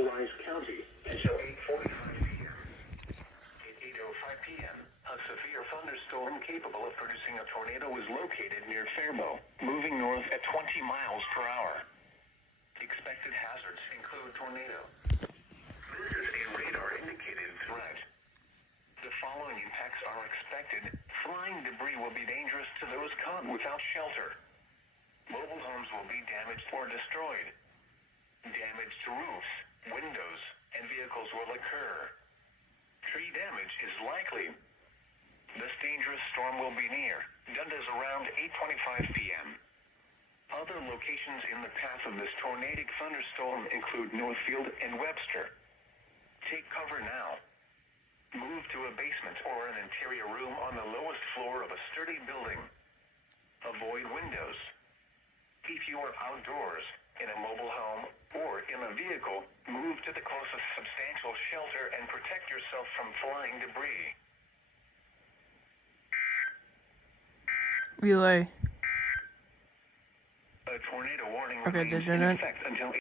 Wise County until 8:45 p.m. At 8:05 p.m., a severe thunderstorm capable of producing a tornado was located near Faribault, moving north at 20 miles per hour. Expected hazards include tornado. This is a radar-indicated threat. The following impacts are expected. Flying debris will be dangerous to those caught without shelter. Mobile homes will be damaged or destroyed. Damage to roofs, windows, and vehicles will occur. Tree damage is likely. This dangerous storm will be near Dundas around 8:25 p.m. Other locations in the path of this tornadic thunderstorm include Northfield and Webster. Take cover now. Move to a basement or an interior room on the lowest floor of a sturdy building. Avoid windows. If you are outdoors, in a mobile home, or in a vehicle, move to the closest substantial shelter and protect yourself from flying debris. Relay. A tornado warning Okay, remains did in it? effect until